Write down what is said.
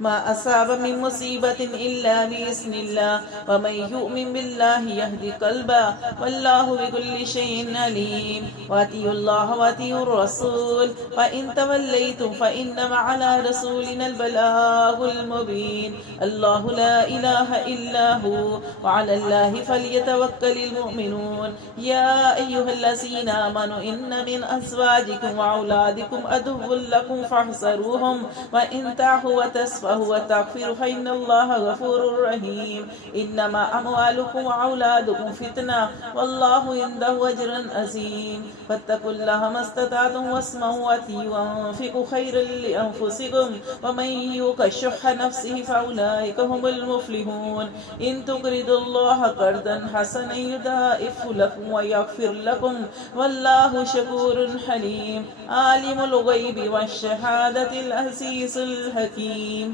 ما أصاب من مصيبة إلا بإذن الله ومن يؤمن بالله يهدي قلبه والله بكل شيء عليم. وأطيعوا الله وأطيعوا الرسول فإن توليتم فإنما على رسولنا البلاغ المبين. الله لا إله إلا هو وعلى الله فليتوكل المؤمنون. يا أيها الذين آمنوا إن من أزواجكم وأولادكم عدوا لكم فاحذروهم وإن تعفوا وتصفحوا وتغفروا فإن الله غفور رحيم. إنما أموالكم وأولادكم فتنة والله عنده أجر عظيم. فاتقوا الله ما استطعتم واسمعوا وأطيعوا وأنفقوا خيرا لأنفسكم ومن يوق شح نفسه فأولئك هم المفلحون. إن تقرضوا الله قرضا حسنا يضاعفه لكم ويغفر لكم والله شكور حليم. عالم الغيب والشهادة العزيز الحكيم.